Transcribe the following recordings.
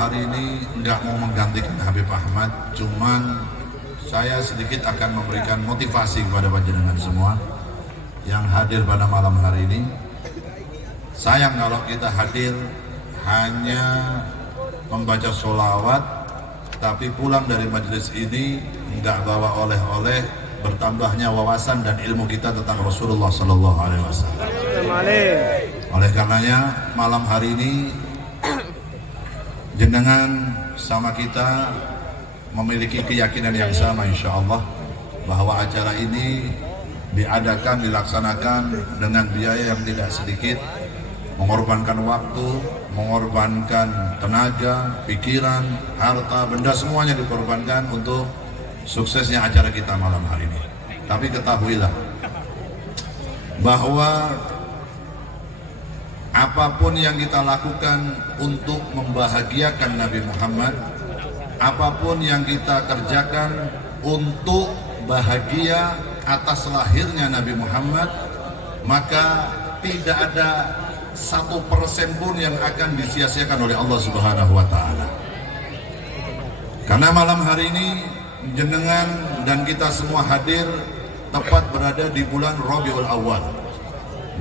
hari ini nggak mau menggantikan Habib Ahmad, cuman saya sedikit akan memberikan motivasi kepada panjenengan semua yang hadir pada malam hari ini. Sayang kalau kita hadir hanya membaca sholawat, tapi pulang dari majelis ini nggak bawa oleh-oleh, bertambahnya wawasan dan ilmu kita tentang Rasulullah Sallallahu Alaihi Wasallam. Oleh karenanya malam hari ini jenengan sama kita memiliki keyakinan yang sama, insya Allah, bahwa acara ini dilaksanakan dengan biaya yang tidak sedikit, mengorbankan waktu, mengorbankan tenaga, pikiran, harta, benda, semuanya dikorbankan untuk suksesnya acara kita malam hari ini. Tapi ketahuilah bahwa apapun yang kita lakukan untuk membahagiakan Nabi Muhammad, apapun yang kita kerjakan untuk bahagia atas lahirnya Nabi Muhammad, maka tidak ada 1% pun yang akan disia-siakan oleh Allah Subhanahu wa Ta'ala. Karena malam hari ini jenengan dan kita semua hadir tepat berada di bulan Rabiul Awal,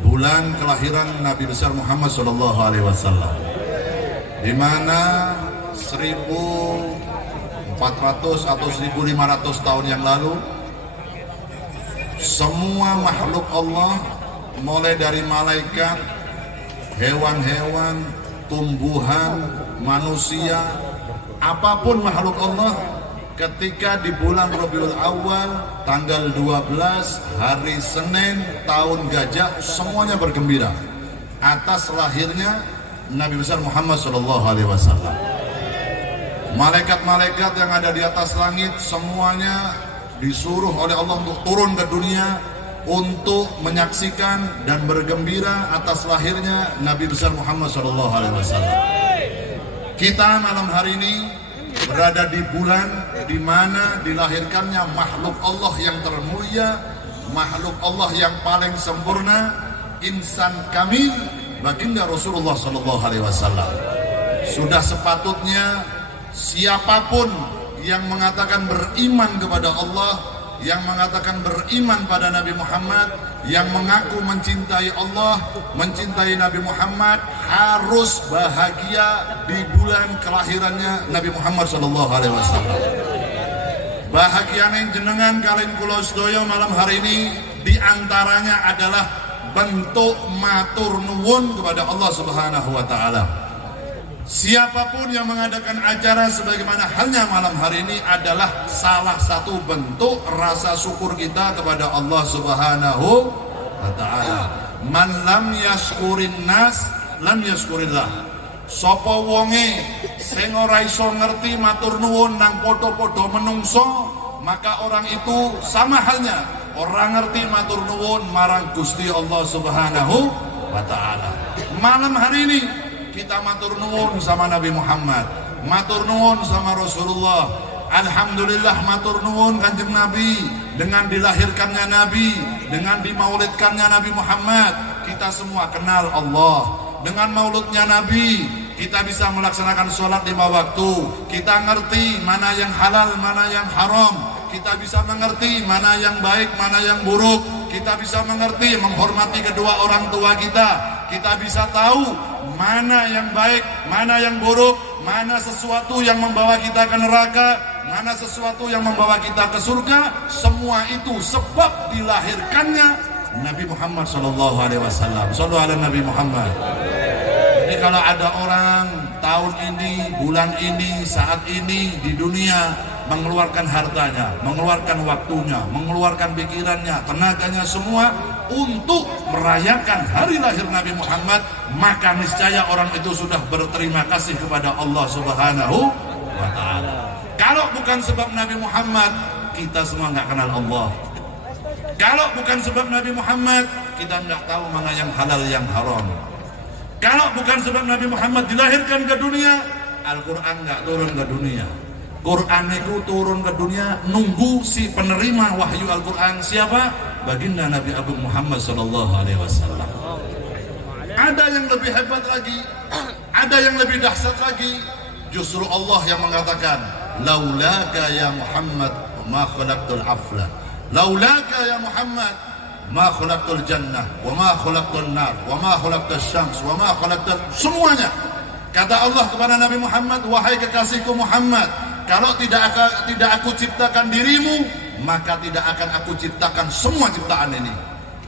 bulan kelahiran Nabi besar Muhammad Sallallahu Alaihi Wasallam, di mana 1400 atau 1500 tahun yang lalu semua makhluk Allah, mulai dari malaikat, hewan-hewan, tumbuhan, manusia, apapun makhluk Allah, ketika di bulan Rabiul Awal tanggal 12 hari Senin tahun Gajah, semuanya bergembira atas lahirnya Nabi besar Muhammad Sallallahu Alaihi Wasallam. Malaikat-malaikat yang ada di atas langit semuanya disuruh oleh Allah untuk turun ke dunia untuk menyaksikan dan bergembira atas lahirnya Nabi besar Muhammad Sallallahu Alaihi Wasallam. Kita malam hari ini berada di bulan di mana dilahirkannya makhluk Allah yang termulia, makhluk Allah yang paling sempurna, insan kamil, baginda Rasulullah Sallallahu Alaihi Wasallam. Sudah sepatutnya siapapun yang mengatakan beriman kepada Allah, yang mengatakan beriman pada Nabi Muhammad, yang mengaku mencintai Allah, mencintai Nabi Muhammad, harus bahagia di bulan kelahirannya Nabi Muhammad Sallallahu Alaihi Wasallam. Bahagianya jenengan kalian kula sedaya malam hari ini diantaranya adalah bentuk matur nuwun kepada Allah Subhanahu Wa Taala. Siapapun yang mengadakan acara sebagaimana halnya malam hari ini adalah salah satu bentuk rasa syukur kita kepada Allah Subhanahu wa Ta'ala. Man lam yaskurin nas lam yaskurillah. Sapa wonge sing ora iso ngerti matur nuwun nang padha-padha menungso, maka orang itu sama halnya orang ngerti matur nuwun marang Gusti Allah Subhanahu wa Ta'ala. Malam hari ini kita matur nuwun sama Nabi Muhammad, matur nuwun sama Rasulullah. Alhamdulillah matur nuwun Kanjeng Nabi, dengan dilahirkannya Nabi, dengan dimaulidkannya Nabi Muhammad, kita semua kenal Allah. Dengan mauludnya Nabi, kita bisa melaksanakan sholat 5 waktu. Kita ngerti mana yang halal, mana yang haram. Kita bisa mengerti mana yang baik, mana yang buruk. Kita bisa mengerti, menghormati kedua orang tua kita. Kita bisa tahu mana yang baik, mana yang buruk, mana sesuatu yang membawa kita ke neraka, mana sesuatu yang membawa kita ke surga. Semua itu sebab dilahirkannya Nabi Muhammad Sallallahu Alaihi Wasallam. Sallu ala Nabi Muhammad. Jadi kalau ada orang tahun ini, bulan ini, saat ini di dunia mengeluarkan hartanya, mengeluarkan waktunya, mengeluarkan pikirannya, tenaganya semua untuk merayakan hari lahir Nabi Muhammad, maka niscaya orang itu sudah berterima kasih kepada Allah Subhanahu wa Ta'ala. Kalau bukan sebab Nabi Muhammad, kita semua nggak kenal Allah. Kalau bukan sebab Nabi Muhammad, kita nggak tahu mana yang halal yang haram. Kalau bukan sebab Nabi Muhammad dilahirkan ke dunia, Al-Quran nggak turun ke dunia. Quran itu turun ke dunia nunggu si penerima wahyu Al-Quran siapa? Baginda Nabi Agung Muhammad Sallallahu Alaihi Wasallam. Ada yang lebih hebat lagi, ada yang lebih dahsyat lagi. Justru Allah yang mengatakan, laulaka ya Muhammad ma khalaqtul afla, laulaka ya Muhammad ma khalaqtul jannah wa ma khalaqtul nar wa ma khalaqtul syams wa ma khalaqtul, semuanya. Kata Allah kepada Nabi Muhammad, wahai kekasihku Muhammad, kalau tidak aku ciptakan dirimu, maka tidak akan aku ciptakan semua ciptaan ini.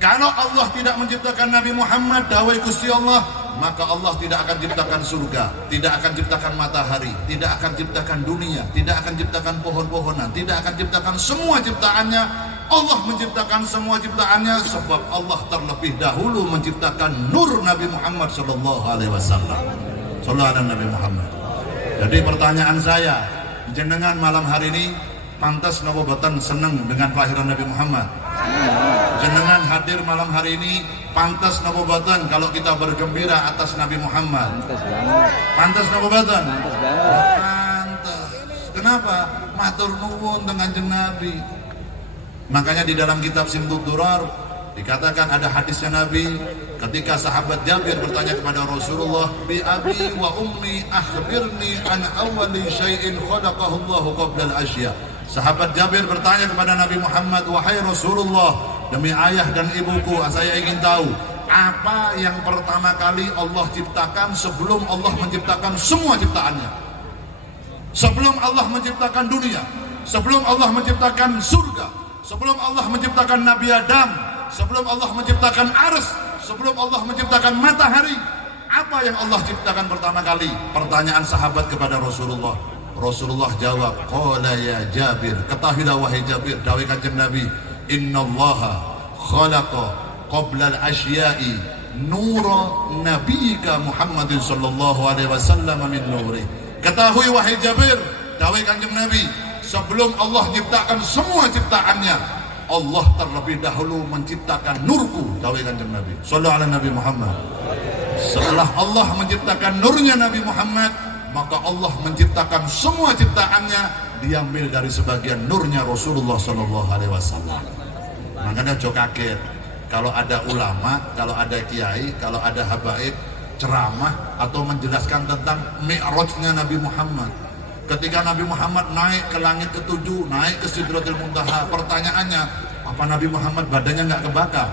Kalau Allah tidak menciptakan Nabi Muhammad, dawai Gusti Allah, maka Allah tidak akan ciptakan surga, tidak akan ciptakan matahari, tidak akan ciptakan dunia, tidak akan ciptakan pohon-pohonan, tidak akan ciptakan semua ciptaannya. Allah menciptakan semua ciptaannya sebab Allah terlebih dahulu menciptakan nur Nabi Muhammad sallallahu alaihi wasallam. Sallallahu alaihi Nabi Muhammad. Jadi pertanyaan saya, jenengan malam hari ini pantas napa boten seneng dengan kelahiran Nabi Muhammad? Jenengan hadir malam hari ini pantas napa boten kalau kita bergembira atas Nabi Muhammad? Pantas banget. Pantas napa boten? Pantas banget. Pantas. Kenapa? Matur nuwun dengan Nabi. Makanya di dalam kitab Simtud Durar dikatakan ada hadisnya Nabi ketika sahabat Jabir bertanya kepada Rasulullah, bi abi wa ummi akhbirni an awwali syai'in khalaqahu Allah qabla al-asya. Sahabat Jabir bertanya kepada Nabi Muhammad, wahai Rasulullah, demi ayah dan ibuku, saya ingin tahu apa yang pertama kali Allah ciptakan sebelum Allah menciptakan semua ciptaannya. Sebelum Allah menciptakan dunia, sebelum Allah menciptakan surga, sebelum Allah menciptakan Nabi Adam, sebelum Allah menciptakan Ars, sebelum Allah menciptakan matahari, apa yang Allah ciptakan pertama kali? Pertanyaan sahabat kepada Rasulullah. Rasulullah jawab, qala ya Jabir, ketahuilah wahai Jabir, dawai kanjeng Nabi, innallaha khalaqa qabla al-asya'i nura nabiyika Muhammadin sallallahu alaihi wasallam min nuri. Ketahui wahai Jabir, dawai kanjeng Nabi, sebelum Allah ciptakan semua ciptaannya, Allah terlebih dahulu menciptakan nurku, dawai kanjeng Nabi sallallahu alaihi Nabi Muhammad. Setelah Allah menciptakan nurnya Nabi Muhammad, maka Allah menciptakan semua ciptaannya diambil dari sebagian nurnya Rasulullah sallallahu alaihi wasallam. Makanya jauh kaget kalau ada ulama, kalau ada kiai, kalau ada habaib ceramah atau menjelaskan tentang mi'rajnya Nabi Muhammad. Ketika Nabi Muhammad naik ke langit ketujuh, naik ke Sidratul Muntaha, pertanyaannya, apa Nabi Muhammad badannya nggak kebakar?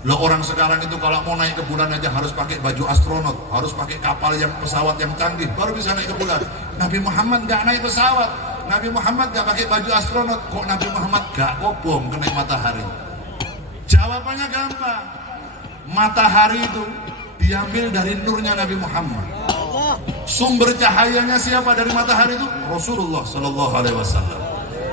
Loh, orang sekarang itu kalau mau naik ke bulan aja harus pakai baju astronot, harus pakai kapal yang pesawat yang canggih baru bisa naik ke bulan. Nabi Muhammad nggak naik pesawat, Nabi Muhammad nggak pakai baju astronot, kok Nabi Muhammad nggak kobong kena matahari? Jawabannya gampang, matahari itu diambil dari nurnya Nabi Muhammad. Sumber cahayanya siapa dari matahari itu? Rasulullah Sallallahu Alaihi Wasallam.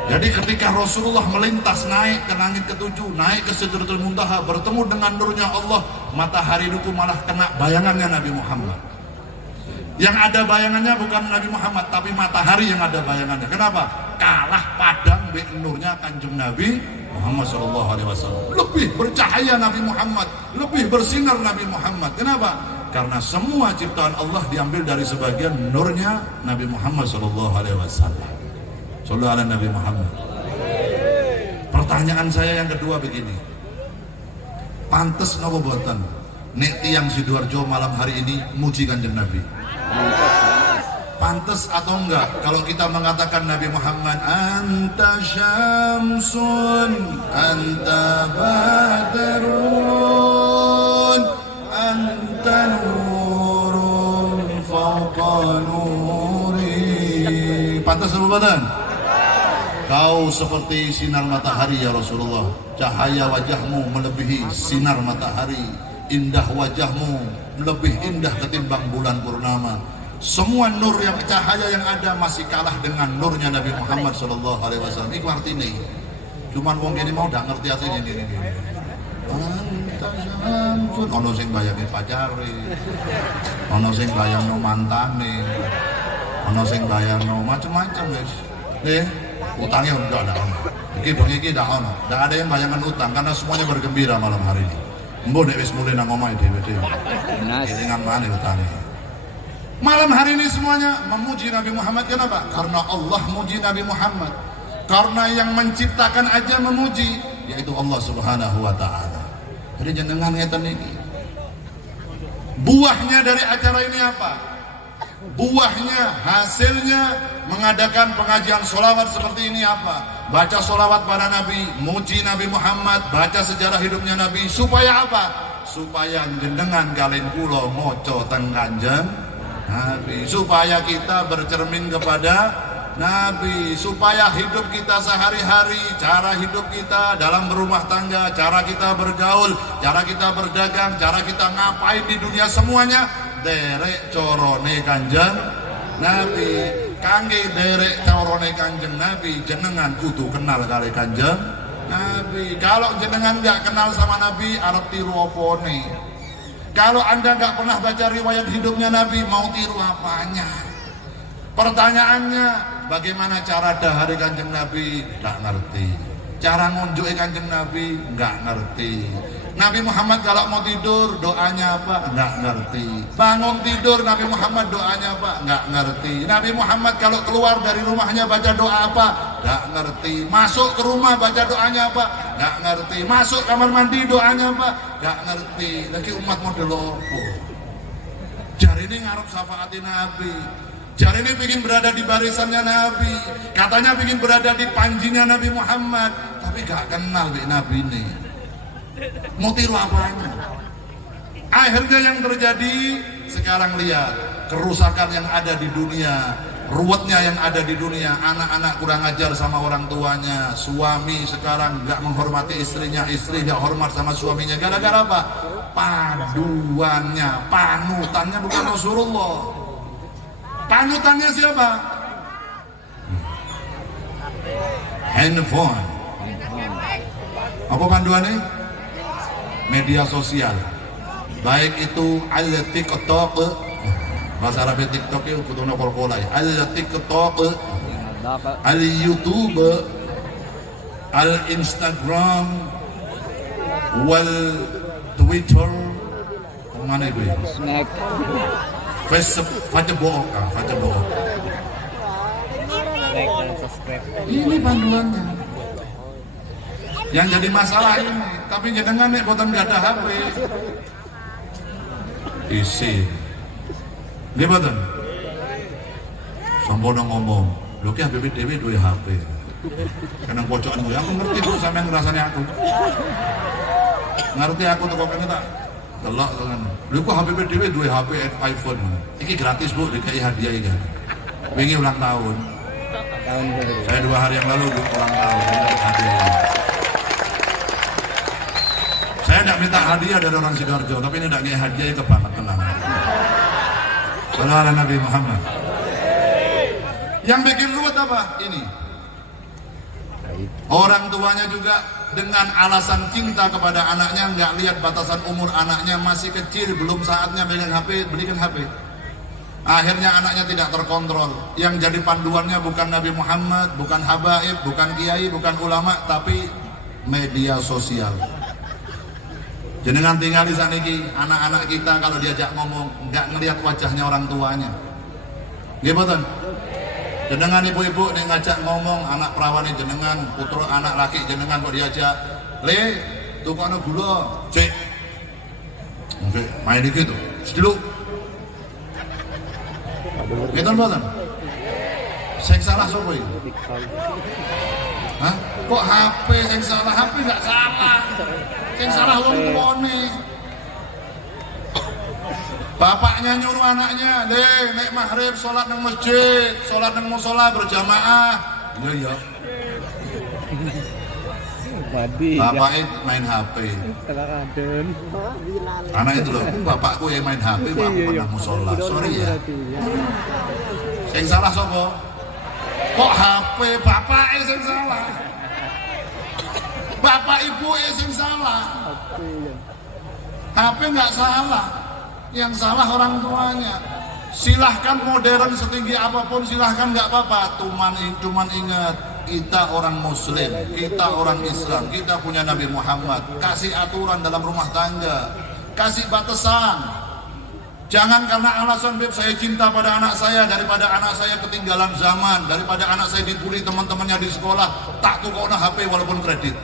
Jadi ketika Rasulullah melintas naik ke langit ketujuh, naik ke Sidratul Muntaha, bertemu dengan nurnya Allah, matahari itu malah kena bayangannya Nabi Muhammad. Yang ada bayangannya bukan Nabi Muhammad, tapi matahari yang ada bayangannya. Kenapa? Kalah padang be nurnya kanjeng Nabi Muhammad Sallallahu Alaihi Wasallam. Lebih bercahaya Nabi Muhammad, lebih bersinar Nabi Muhammad. Kenapa? Karena semua ciptaan Allah diambil dari sebagian nurnya Nabi Muhammad Sallallahu Alaihi Wasallam. Sallallahu alaihi Nabi Muhammad. Pertanyaan saya yang kedua begini, pantes napa boten nek tiyang Sidoarjo malam hari ini muji kanjeng Nabi? Pantes atau enggak kalau kita mengatakan Nabi Muhammad anta syamsun anta badrun anta nurun fawqa nuri? Pantes apa boten? Kau seperti sinar matahari ya Rasulullah. Cahaya wajahmu melebihi sinar matahari. Indah wajahmu lebih indah ketimbang bulan purnama. Semua nur yang cahaya yang ada masih kalah dengan nurnya Nabi Muhammad sallallahu alaihi wasallam. Iku artine. Cuman wong kene mau ndak ngerti asline ini. Ono sing bayangke pacare. Ono sing bayangno mantane. Ono sing bayangno macam-macam wis. Utangnya enggak ada, iki enggak ono, enggak ada yang bayangan utang karena semuanya bergembira malam hari ini. Mbok nek wis mulai nang omahe dhewe-dhewe. Elingan maneh utangnya. Malam hari ini semuanya memuji Nabi Muhammad. Kenapa? Karena Allah muji Nabi Muhammad. Karena yang menciptakan aja memuji, yaitu Allah Subhanahu wa taala. Jadi jenengan ngeten iki. Buahnya dari acara ini apa? buahnya, hasilnya mengadakan pengajian sholawat seperti ini apa? Baca sholawat pada Nabi, muji Nabi Muhammad, baca sejarah hidupnya Nabi, supaya apa? Supaya jenengan kalian kula moco teng Kanjeng Nabi, supaya kita bercermin kepada Nabi, supaya hidup kita sehari-hari, cara hidup kita dalam berumah tangga, cara kita bergaul, cara kita berdagang, cara kita ngapain di dunia, semuanya derek corone Kanjeng Nabi. Kangge derek corone Kanjeng Nabi, jenengan kudu kenal kali Kanjeng Nabi. Kalau jenengan nggak kenal sama Nabi, arep tiru opone. Kalau anda nggak pernah baca riwayat hidupnya Nabi, mau tiru apanya? Pertanyaannya, bagaimana cara dahari Kanjeng Nabi? Nggak ngerti. Cara ngunjuki Kanjeng Nabi? Nggak ngerti. Nabi Muhammad kalau mau tidur doanya apa? Nggak ngerti. Bangun tidur Nabi Muhammad doanya apa? Nggak ngerti. Nabi Muhammad kalau keluar dari rumahnya baca doa apa? Nggak ngerti. Masuk ke rumah baca doanya apa? Nggak ngerti. Masuk kamar mandi doanya apa? Nggak ngerti. Lagi umat model opo? Jari ini ngarep syafaati Nabi. Jari ini ingin berada di barisannya Nabi. Katanya ingin berada di panjinya Nabi Muhammad. Tapi gak kenal Nabi ini. Mau tiru apanya? Akhirnya yang terjadi, sekarang lihat kerusakan yang ada di dunia, ruwetnya yang ada di dunia. Anak-anak kurang ajar sama orang tuanya, suami sekarang gak menghormati istrinya, istri gak hormat sama suaminya. Gara-gara apa? Paduannya, panutannya bukan Rasulullah. Panutannya siapa? Handphone. Apa panduannya? Media sosial, baik itu al TikTok, bahasa Arab TikTok itu kudu nopol kolai, al TikTok, al YouTube, al Instagram, wal Twitter, mana itu? Facebook, Facebook. Ini panduannya. Yang jadi masalah ini, tapi jangan nek boten gak ada HP. Isi. Nggih boten. Sampono ngomong, lho ki HP dhewe duwe HP. Kenang pojokan gue, aku ngerti kok sampean ngrasane aku. Ngerti aku teko kene tak delok kan. Lho kok HP dhewe duwe HP iPhone. Iki gratis Bu, dikai hadiah iki. Wingi ulang tahun. Saya 2 hari yang lalu ulang tahun, hadiah. Saya tidak minta hadiah dari orang Sidoarjo, tapi ini tidak ngasih hadiah itu banget, tenang. Sallallahu Nabi Muhammad. Yang bikin ruwet apa? Ini. Orang tuanya juga dengan alasan cinta kepada anaknya, nggak lihat batasan umur anaknya masih kecil, belum saatnya pegang HP, belikan HP. Akhirnya anaknya tidak terkontrol. Yang jadi panduannya bukan Nabi Muhammad, bukan habaib, bukan kiai, bukan ulama, tapi media sosial. Jenengan tinggal di sana ini, anak-anak kita kalau diajak ngomong nggak ngelihat wajahnya orang tuanya. Nggih mboten? Jenengan ibu-ibu nih ngajak ngomong anak perawan jenengan, putra anak laki jenengan kok diajak, "Le, tukokno gula, cek." Oke, main dikit tuh. Dulu. Ngeten mboten? Sing salah sapa iki? Hah? Kok HP sing salah? HP nggak salah. Yang salah wong tuane. Bapaknya nyuruh anaknya, "Le, nek maghrib salat nang masjid, salat nang musala berjamaah." Iya iya. Bapaknya main HP. Anak itu loh, bapakku yang main HP, bapakku nang musala. Sorry ya. Yang salah sapa? Kok HP bapaknya sing salah? Bapak ibu yang salah. HP nggak salah, yang salah orang tuanya. Silahkan modern setinggi apapun, silahkan nggak apa-apa. Cuman ingat, kita orang Muslim, kita orang Islam, kita punya Nabi Muhammad. Kasih aturan dalam rumah tangga, kasih batasan. Jangan karena alasan beb saya cinta pada anak saya, daripada anak saya ketinggalan zaman, daripada anak saya dibully teman-temannya di sekolah, tak tukokna HP walaupun kredit.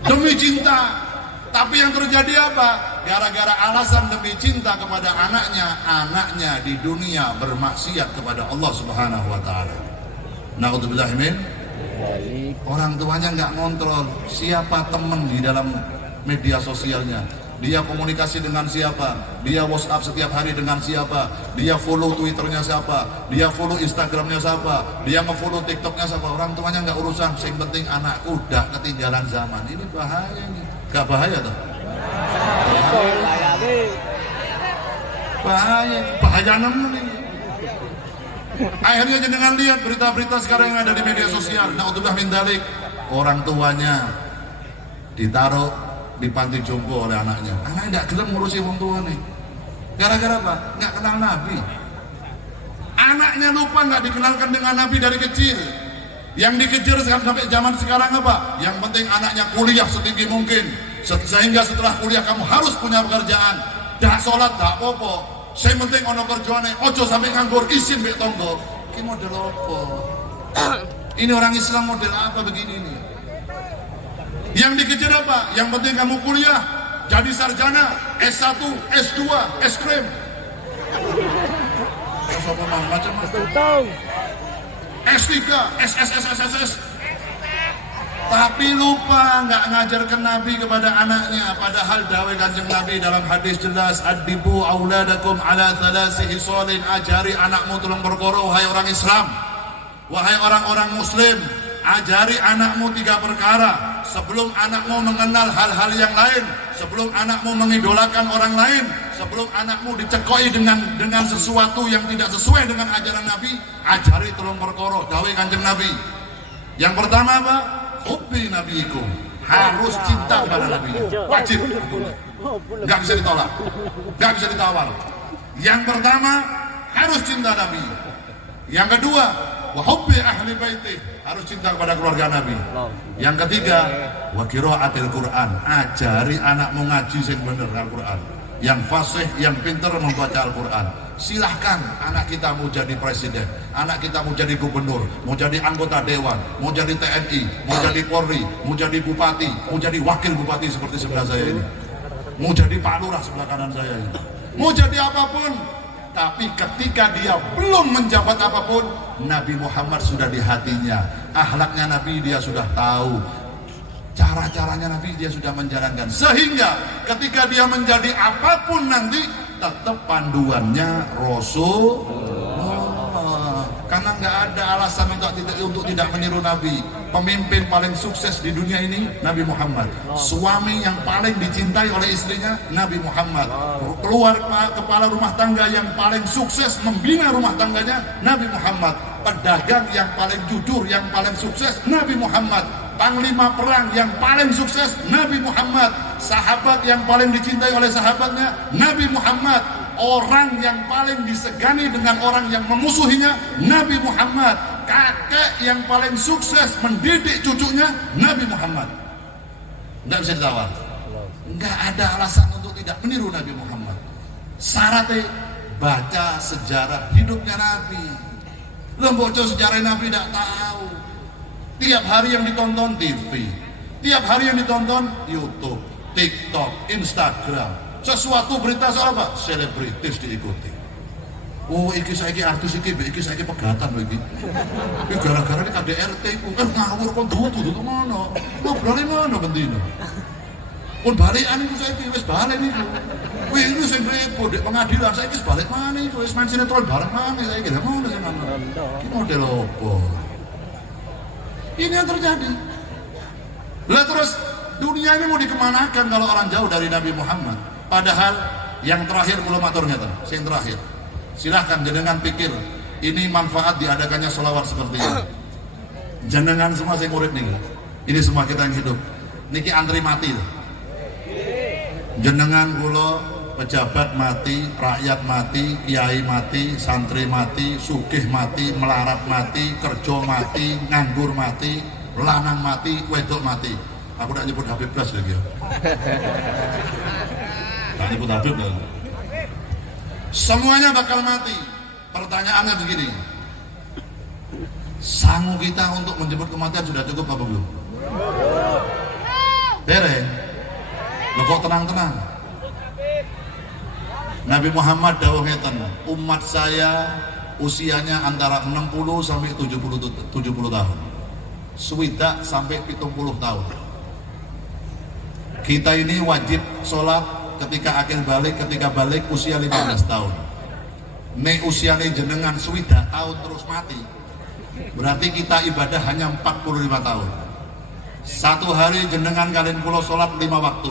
Demi cinta, Tapi yang terjadi apa? Gara-gara alasan demi cinta kepada anaknya di dunia bermaksiat kepada Allah Subhanahu wa taala. Na'udzubillah min. Orang tuanya nggak ngontrol siapa teman di dalam media sosialnya. Dia komunikasi dengan siapa, dia WhatsApp setiap hari dengan siapa, dia follow Twitternya siapa, dia follow Instagramnya siapa, dia nge-follow TikToknya siapa. Orang tuanya nggak urusan, yang penting anakku udah ketinggalan zaman. Ini bahaya nih, nggak bahaya tuh? Bahaya namun nih. Akhirnya jenengan lihat berita-berita sekarang yang ada di media sosial. Na'udzubillah min dzalik, orang tuanya ditaruh di panti jompo oleh anaknya. Anaknya tidak gelem ngurusi orang tua nih. Gara-gara apa? Nggak kenal Nabi. Anaknya lupa nggak dikenalkan dengan Nabi dari kecil. Yang dikejar sampai zaman sekarang apa? Yang penting anaknya kuliah setinggi mungkin. Sehingga setelah kuliah kamu harus punya pekerjaan. Dah sholat, dah popo. Saya penting ono kerjaane, ojo sampai nganggur izin mbek tonggo. Ini model apa? Ini orang Islam model apa begini nih? Yang dikejar apa? Yang penting kamu kuliah, jadi sarjana, S1, S2, S-Krim. Macam-macam. S3, SSSSS. Tapi lupa nggak ngajarkan Nabi kepada anaknya. Padahal dawai Kanjeng Nabi dalam hadis jelas, adibu auladakum ala thalasi hisolin. Ajari anakmu tolong perkara, wahai orang Islam, wahai orang-orang Muslim. Ajari anakmu 3 perkara sebelum anakmu mengenal hal-hal yang lain, sebelum anakmu mengidolakan orang lain, sebelum anakmu dicekoi dengan sesuatu yang tidak sesuai dengan ajaran Nabi. Ajari tolong perkara, dawai Kanjeng Nabi. Yang pertama apa? Hubbi nabiikum, harus cinta kepada Nabi, wajib, nggak bisa ditolak, nggak bisa ditawar. Yang pertama harus cinta Nabi. Yang kedua, wa hubbi ahli baiti, harus cinta kepada keluarga Nabi. Yang ketiga, wa qiraatil Quran, ajari anakmu ngaji sing bener Al-Quran, yang fasih, yang pintar membaca Al-Quran. Silahkan anak kita mau jadi presiden, anak kita mau jadi gubernur, mau jadi anggota dewan, mau jadi TNI, mau jadi Polri, mau jadi bupati, mau jadi wakil bupati seperti sebelah saya ini, mau jadi Pak Lurah sebelah kanan saya ini, mau jadi apapun. Tapi ketika dia belum menjabat apapun, Nabi Muhammad sudah di hatinya, akhlaknya Nabi dia sudah tahu, cara-caranya Nabi dia sudah menjalankan. Sehingga ketika dia menjadi apapun nanti tetap panduannya Rasulullah. Karena nggak ada alasan untuk tidak meniru Nabi. Pemimpin paling sukses di dunia ini Nabi Muhammad. Suami yang paling dicintai oleh istrinya Nabi Muhammad. Kepala rumah tangga yang paling sukses membina rumah tangganya Nabi Muhammad. Pedagang yang paling jujur, yang paling sukses Nabi Muhammad. Panglima perang yang paling sukses Nabi Muhammad. Sahabat yang paling dicintai oleh sahabatnya Nabi Muhammad. Orang yang paling disegani dengan orang yang memusuhinya Nabi Muhammad. Kakek yang paling sukses mendidik cucunya Nabi Muhammad. Nggak bisa ditawar. Nggak ada alasan untuk tidak meniru Nabi Muhammad. Syaratnya baca sejarah hidupnya Nabi. Lemboco sejarah Nabi tidak tahu. Tiap hari yang ditonton TV, tiap hari yang ditonton YouTube, TikTok, Instagram. Sesuatu berita soal apa? Selebritis diikuti. Oh, iki saiki artis iki pegatan lho iki. Iki gara-gara ini KDRT iku ngawur kon dudu ngono. Ngobrole ngono bendino. Pun balikan iku saiki wis balik niku. Kuwi iki sing repot di pengadilan saiki wis balik maneh iku wis main sinetron bareng maneh saiki lha ngono sing ngono. Iki model opo? Ini yang terjadi. Lah terus dunia ini mau dikemanakan kalau orang jauh dari Nabi Muhammad? Padahal yang terakhir belum aturnya tuh, yang terakhir. Silahkan jenengan pikir, ini manfaat diadakannya sholawat seperti ini. Jenengan semua saya murid nih, ini semua kita yang hidup. Niki antri mati. Jenengan kula pejabat mati, rakyat mati, kiai mati, santri mati, sugih mati, melarat mati, kerja mati, nganggur mati, lanang mati, wedok mati. Aku tak nyebut Habib Blas lagi ya. Tak nyebut Habib lagi. Semuanya bakal mati. Pertanyaannya begini, sanggup kita untuk menjemput kematian sudah cukup apa belum? Dereng. kok tenang-tenang. Nabi Muhammad dawuh ngeten, umat saya usianya antara 60 sampai 70 tahun. Swidak sampai 70 tahun. Kita ini wajib sholat ketika akil balik, ketika balik usia 15 tahun. Nek usiane jenengan swidak tahun terus mati, berarti kita ibadah hanya 45 tahun. Satu hari jenengan kalian pulau sholat 5 waktu.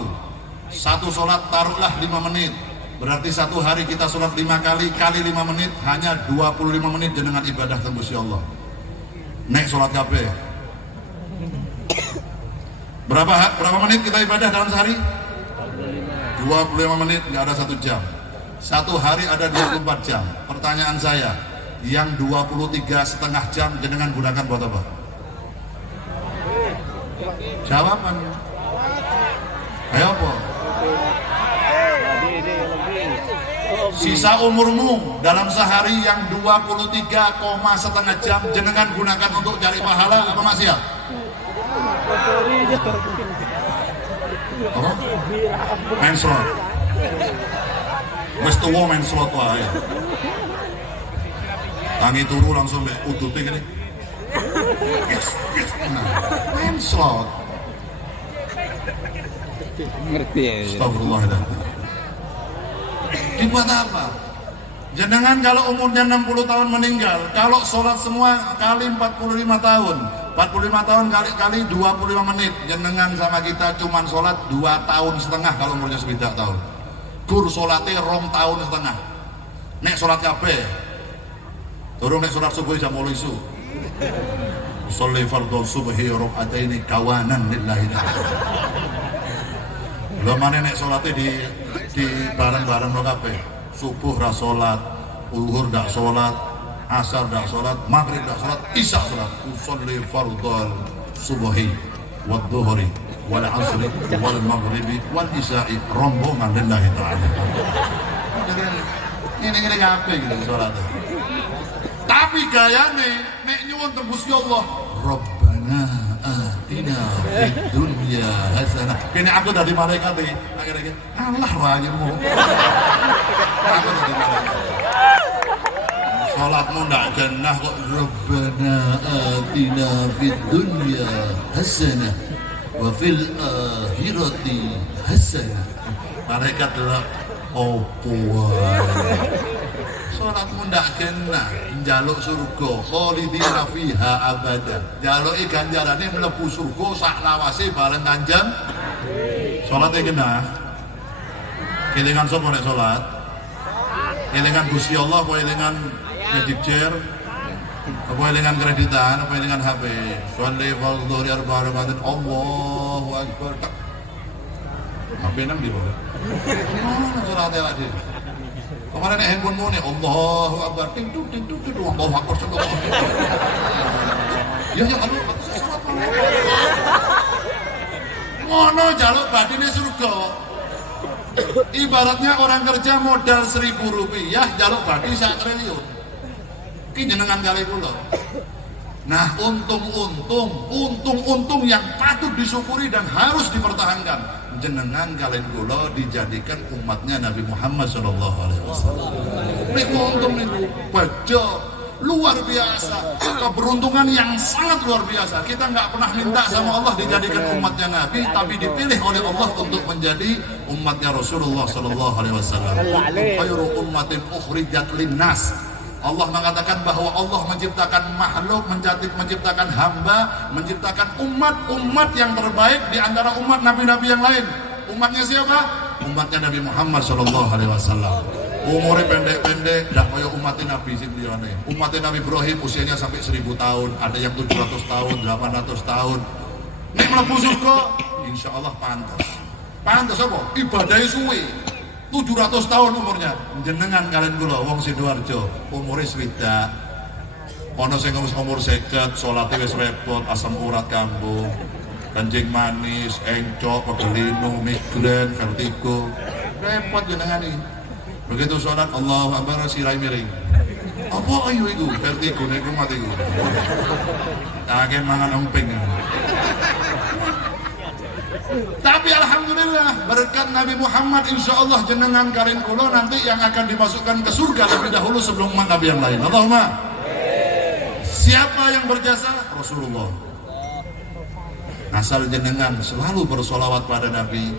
Satu sholat taruhlah 5 menit. Berarti satu hari kita sholat 5 kali 5 menit, hanya 25 menit jenengan ibadah tembus ya Allah. Nek sholat kabeh. Berapa menit kita ibadah dalam sehari? 25 menit, nggak ada 1 jam. Satu hari ada 24 jam. Pertanyaan saya, yang 23,5 jam jenengan gunakan buat apa? Jawaban. Ayo apa? Sisa umurmu dalam sehari yang 23,5 jam jenengan gunakan untuk cari pahala apa maksiat? Apa? Main slot. Wes tuwa main slot wae. Tangi turu langsung mbek udute gini. Yes. Nah, main slot. Ngerti ya. Astagfirullahaladzim. Dibuat apa? Jenengan kalau umurnya 60 tahun meninggal, kalau sholat semua kali 45 tahun, 45 tahun kali 25 menit, jenengan sama kita cuman sholat 2,5 tahun kalau umurnya 9 tahun. Gur sholatnya 2,5 tahun. Nek sholat kabeh, turun nek sholat subuh jam 8 isu. Sholli fardhu subhi raka'ataini kawanan lillahi ta'ala. Lha maneh nek salate di bareng-bareng lo kabeh. Subuh ra salat, zuhur ndak salat, asar ndak salat, maghrib ndak salat, isya salat. Sholli fardhu subhi wad dhuhri wal 'asri wal maghribi wal isya'i rombongan lillahi ta'ala. Ini kabeh gitu salate. Tapi gayane nek nyuwun tembus ya Allah, Rabbana atina fid dunya hasanah. Kene aku dari malaikat iki, akhirnya Allah rayimu. Aku dari malaikat. Salatmu ndak jannah kok Rabbana atina fid dunya hasanah wa fil akhirati hasanah. Malaikat adalah opo wae. Salatmu ndak kena njaluk surga khalidina fiha abada. Njaluki ganjarane mlebu surga sak lawase bareng Kanjeng. Salate kena. Kelingan sapa nek salat? Kelingan Gusti Allah apa elingan magic chair? Apa elingan kreditan, apa elingan HP? Sholli fardhu arba'atin Allahu akbar. HP nang di bawah. Salate lagi. Kemarin handphonemu nih, Allahu Akbar, ting tuk, Allahu Akbar, sallallahu. Ya, halo, salat mana? Ngono jaluk badine surga. Ibaratnya orang kerja modal 1.000 rupiah, jaluk badi 1 triliun. Ki jenengan kali kula. Nah, untung yang patut disyukuri dan harus dipertahankan. Jenengan kalian kula dijadikan umatnya Nabi Muhammad sallallahu alaihi wasallam. Niku untung niku bejo luar biasa, keberuntungan yang sangat luar biasa. Kita nggak pernah minta sama Allah dijadikan umatnya Nabi, tapi dipilih oleh Allah untuk menjadi umatnya Rasulullah sallallahu alaihi wasallam. Khairu ummatin ukhrijat linnas. Allah mengatakan bahwa Allah menciptakan makhluk, menciptakan hamba, menciptakan umat yang terbaik di antara umat nabi-nabi yang lain. Umatnya siapa? Umatnya Nabi Muhammad SAW. Umurnya pendek-pendek, tidak kayak umatnya Nabi Sintione. Umatnya Nabi Ibrahim usianya sampai 1.000 tahun, ada yang 700 tahun, 800 tahun. Nek mlebu surga, insya Allah pantas. Pantas apa? Ibadahnya suwi. 700 tahun umurnya. Jenengan kalian kula wong Sidoarjo umure swidak. Ana sing umur 50, salate wis repot, asam urat kambuh, kencing manis, encok, pegelinu, migrain, vertigo. Repot jenengan iki. Begitu salat Allahu Akbar sirai miring. Apa ayo iku? Vertigo niku mati iku. Kagen mangan emping. Tapi alhamdulillah berkat Nabi Muhammad insya Allah jenengan kalian kulo nanti yang akan dimasukkan ke surga lebih dahulu sebelum umat Nabi yang lain. Allahumma. Siapa yang berjasa? Rasulullah. Asal jenengan selalu bersolawat pada Nabi,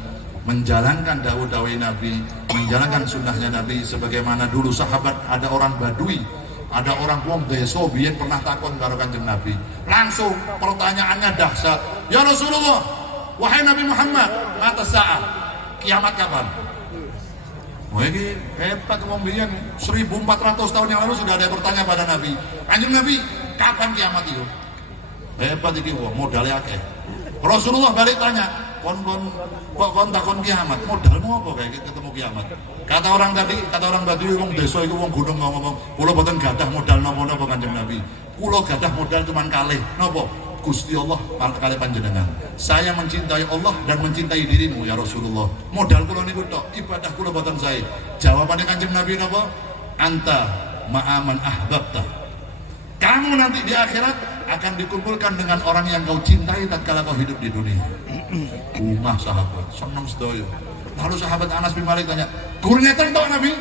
menjalankan dawai Nabi, menjalankan sunnahnya Nabi. Sebagaimana dulu sahabat, ada orang Badui, ada orang wong desa biyen pernah takon karo Kanjeng Nabi. Langsung pertanyaannya dahsyat. Ya Rasulullah, wahai Nabi Muhammad, mata saat kiamat kapan? Wah ini hebat wong biyen 1400 tahun yang lalu sudah ada yang bertanya pada Nabi. Kanjeng Nabi, kapan kiamat itu? Hebat iki wong modalnya akeh. Rasulullah balik tanya, kon takon kiamat, modalmu apa kayak ketemu kiamat? Kata orang tadi, kata orang Badui wong desa iku wong gunung ngomong, kula boten gadah modal napa-napa Kanjeng Nabi. Kula gadah modal cuman kalih. Napa? Gusti Allah kali panjenengan. Saya mencintai Allah dan mencintai dirimu ya Rasulullah. Modal kula niku tok, ibadah kula boten sae. Jawabane Kanjeng Nabi napa? Anta ma'aman ahbabta. Kamu nanti di akhirat akan dikumpulkan dengan orang yang kau cintai tatkala kau hidup di dunia. Umah sahabat, senang sedoyo. Lalu sahabat Anas bin Malik tanya, "Gurunya tentok Nabi?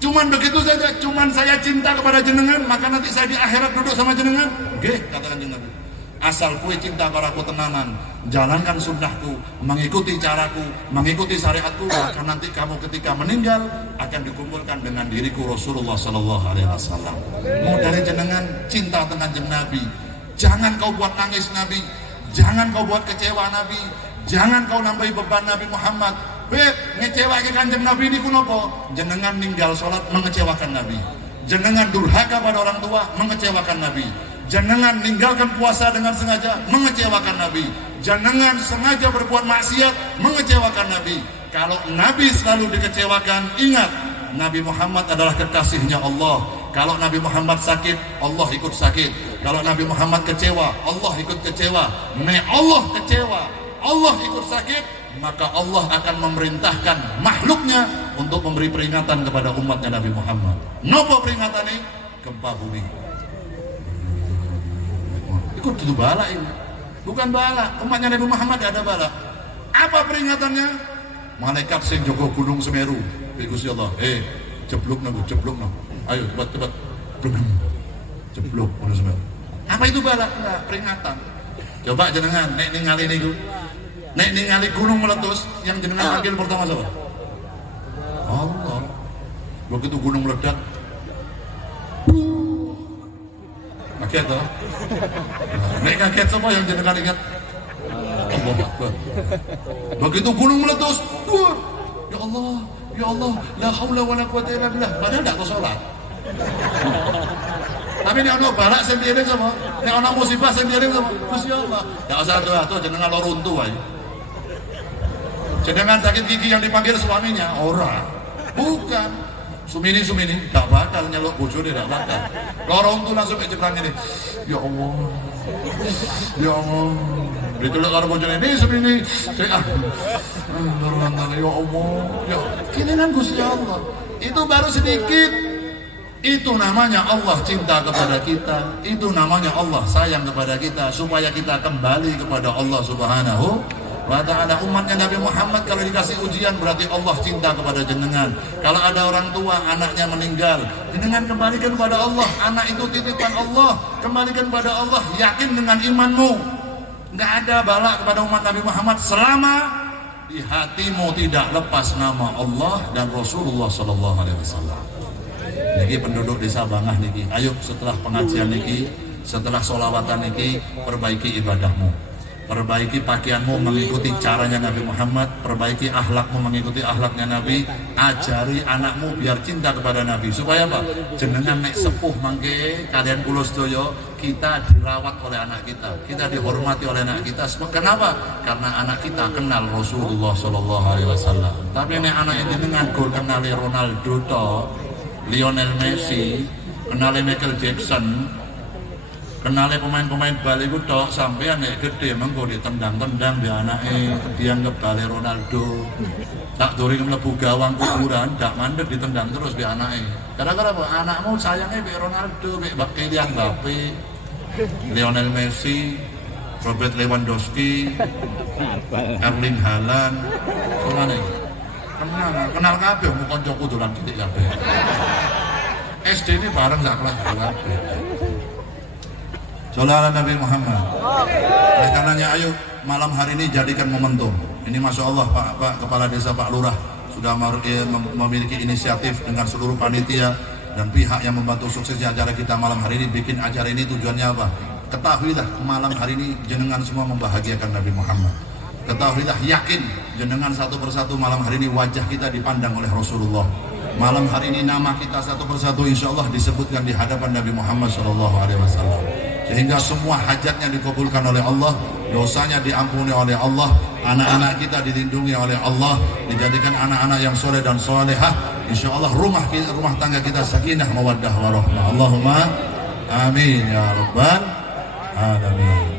Cuman begitu saja, cuman saya cinta kepada jenengan, maka nanti saya di akhirat duduk sama jenengan?" Nggih, katakan Nabi. Asal kue cinta karaku tenanan, jalankan sunnahku, mengikuti caraku, mengikuti syariatku, maka nanti kamu ketika meninggal akan dikumpulkan dengan diriku Rasulullah Sallallahu Alaihi Wasallam. Mau dari jenengan cinta dengan Kanjeng Nabi, jangan kau buat nangis Nabi, jangan kau buat kecewa Nabi, jangan kau nambahi beban Nabi Muhammad. Ngecewa ke Kanjeng Nabi ini kunopo, jenengan ninggal sholat mengecewakan Nabi, jenengan durhaka pada orang tua mengecewakan Nabi, jenengan meninggalkan puasa dengan sengaja mengecewakan Nabi, jenengan sengaja berbuat maksiat mengecewakan Nabi. Kalau Nabi selalu dikecewakan, ingat Nabi Muhammad adalah kekasihnya Allah. Kalau Nabi Muhammad sakit, Allah ikut sakit. Kalau Nabi Muhammad kecewa, Allah ikut kecewa. Allah kecewa, Allah ikut sakit, maka Allah akan memerintahkan makhluknya untuk memberi peringatan kepada umatnya Nabi Muhammad. Nopo peringatan ini? Gempa bumi. Ikut itu bala ini, bukan bala. Umatnya Nabi Muhammad ada bala. Apa peringatannya? Malaikat sing jogo gunung Semeru. Gusti Allah, jeblok nang. Ayo cepat. Jeblok gunung Semeru. Apa itu bala? Nah, peringatan. Coba jenengan nek ningali niku. Nek ningali gunung meletus, yang jenengan panggil pertama siapa? Allah. Begitu gunung meledak, kaget toh? Nek kaget semua yang jenengan ingat? Allah Akbar. Begitu gunung meletus, ya Allah, la haula wala quwata illa billah. Padahal tidak tahu sholat. Tapi ini ono balak sendiri sama, ini ono musibah sendiri sama. Gusti Allah. Ya usah tuh jenengan lo runtuh aja. Jenengan sakit gigi yang dipanggil suaminya, ora. Bukan. Sumini, gak bakal nyeluk bojone, gak bakal. Lorong tuh langsung cekrang ini. Ya Allah. Dituluk karo bojone ini Sumini. Ya Allah. Ya, kini kan Gusti Allah. Itu baru sedikit. Itu namanya Allah cinta kepada kita. Itu namanya Allah sayang kepada kita supaya kita kembali kepada Allah Subhanahu wa ta'ala. Umatnya Nabi Muhammad kalau dikasih ujian berarti Allah cinta kepada jenengan. Kalau ada orang tua anaknya meninggal, jenengan kembalikan kepada Allah. Anak itu titipan Allah, kembalikan kepada Allah. Yakin dengan imanmu. Nggak ada bala kepada umat Nabi Muhammad selama di hatimu tidak lepas nama Allah dan Rasulullah Sallallahu Alaihi Wasallam. Niki penduduk desa Bangah niki, ayo setelah pengajian niki, setelah sholawatan niki, perbaiki ibadahmu. Perbaiki pakaianmu mengikuti caranya Nabi Muhammad, perbaiki akhlakmu mengikuti akhlaknya Nabi, ajari anakmu biar cinta kepada Nabi. Supaya apa? Jenengan nek sepuh mangke kalian kula sedaya, kita dirawat oleh anak kita dihormati oleh anak kita. Kenapa? Karena anak kita kenal Rasulullah Shallallahu Alaihi Wasallam. Tapi nek anak ini dengan kenali Ronaldo toh, Lionel Messi, kenali Michael Jackson, kenali pemain-pemain bal iku tok, sampean nek gede mengko ditendang-tendang di anake dianggap bale Ronaldo. Tak doring mlebu gawang kuburan, dak mandek ditendang terus di anake. Gara-gara apa? Anakmu sayangnya be Ronaldo, be Kylian Mbappe, Lionel Messi. Robert Lewandowski, Erling Haaland, mana ini? Kenal kabeh mau koncoku dolan titik kabeh. SD ini bareng sak kelas kabeh. Sholawat Nabi Muhammad. Oleh karenanya ayo malam hari ini jadikan momentum. Ini Masya Allah Pak Kepala Desa Pak Lurah sudah memiliki inisiatif dengan seluruh panitia dan pihak yang membantu suksesnya acara kita malam hari ini. Bikin acara ini tujuannya apa? Ketahuilah malam hari ini jenengan semua membahagiakan Nabi Muhammad. Ketahuilah, yakin jenengan satu persatu malam hari ini wajah kita dipandang oleh Rasulullah. Malam hari ini nama kita satu persatu insya Allah disebutkan di hadapan Nabi Muhammad SAW. Sehingga semua hajatnya dikabulkan oleh Allah, dosanya diampuni oleh Allah, anak-anak kita dilindungi oleh Allah, dijadikan anak-anak yang soleh dan solehah. Insya Allah rumah tangga kita sakinah mawaddah warahmah. Allahumma amin ya rabbal alamin.